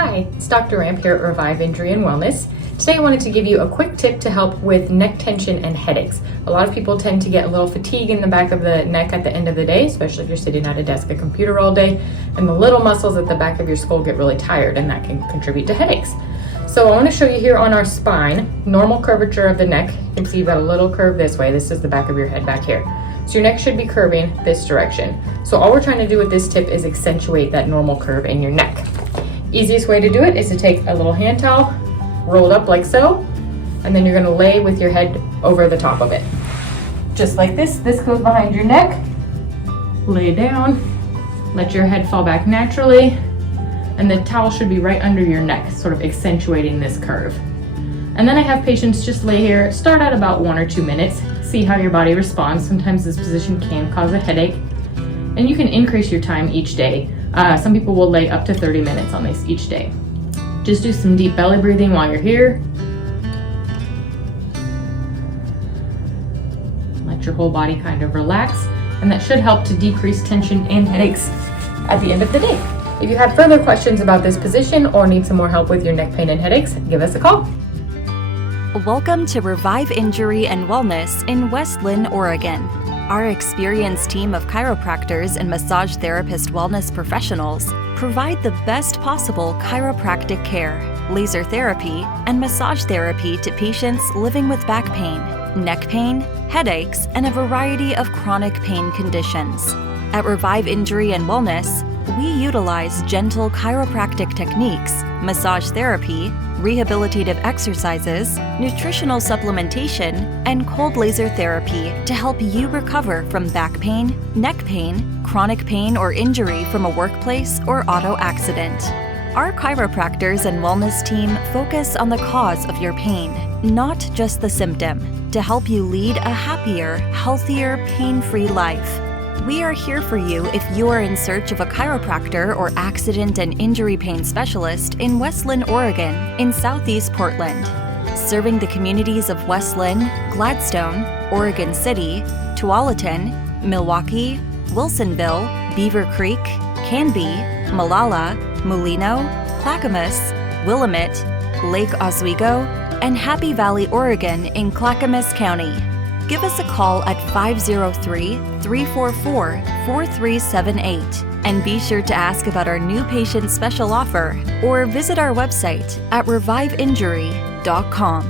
Hi, it's Dr. Ramp here at Revive Injury and Wellness. Today I wanted to give you a quick tip to help with neck tension and headaches. A lot of people tend to get a little fatigue in the back of the neck at the end of the day, especially if you're sitting at a desk, a computer all day, and the little muscles at the back of your skull get really tired, and that can contribute to headaches. So I want to show you here on our spine, normal curvature of the neck. You can see you've got a little curve this way. This is the back of your head back here. So your neck should be curving this direction. So all we're trying to do with this tip is accentuate that normal curve in your neck. Easiest way to do it is to take a little hand towel, roll it up like so, and then you're gonna lay with your head over the top of it. Just like this. This goes behind your neck. Lay down, let your head fall back naturally, and the towel should be right under your neck, sort of accentuating this curve. And then I have patients just lay here, start at about 1 or 2 minutes, see how your body responds. Sometimes this position can cause a headache, and you can increase your time each day. Some people will lay up to 30 minutes on this each day. Just do some deep belly breathing while you're here. Let your whole body kind of relax, and that should help to decrease tension and headaches at the end of the day. If you have further questions about this position or need some more help with your neck pain and headaches, give us a call. Welcome to Revive Injury and Wellness in West Linn, Oregon. Our experienced team of chiropractors and massage therapist wellness professionals provide the best possible chiropractic care, laser therapy, and massage therapy to patients living with back pain, neck pain, headaches, and a variety of chronic pain conditions. At Revive Injury and Wellness, we utilize gentle chiropractic techniques, massage therapy, rehabilitative exercises, nutritional supplementation, and cold laser therapy to help you recover from back pain, neck pain, chronic pain, or injury from a workplace or auto accident. Our chiropractors and wellness team focus on the cause of your pain, not just the symptom, to help you lead a happier, healthier, pain-free life. We are here for you if you are in search of a chiropractor or accident and injury pain specialist in West Linn, Oregon, in Southeast Portland. Serving the communities of West Linn, Gladstone, Oregon City, Tualatin, Milwaukie, Wilsonville, Beavercreek, Canby, Molalla, Mulino, Clackamas, Willamette, Lake Oswego, and Happy Valley, Oregon in Clackamas County. Give us a call at 503-344-4378 and be sure to ask about our new patient special offer or visit our website at reviveinjury.com.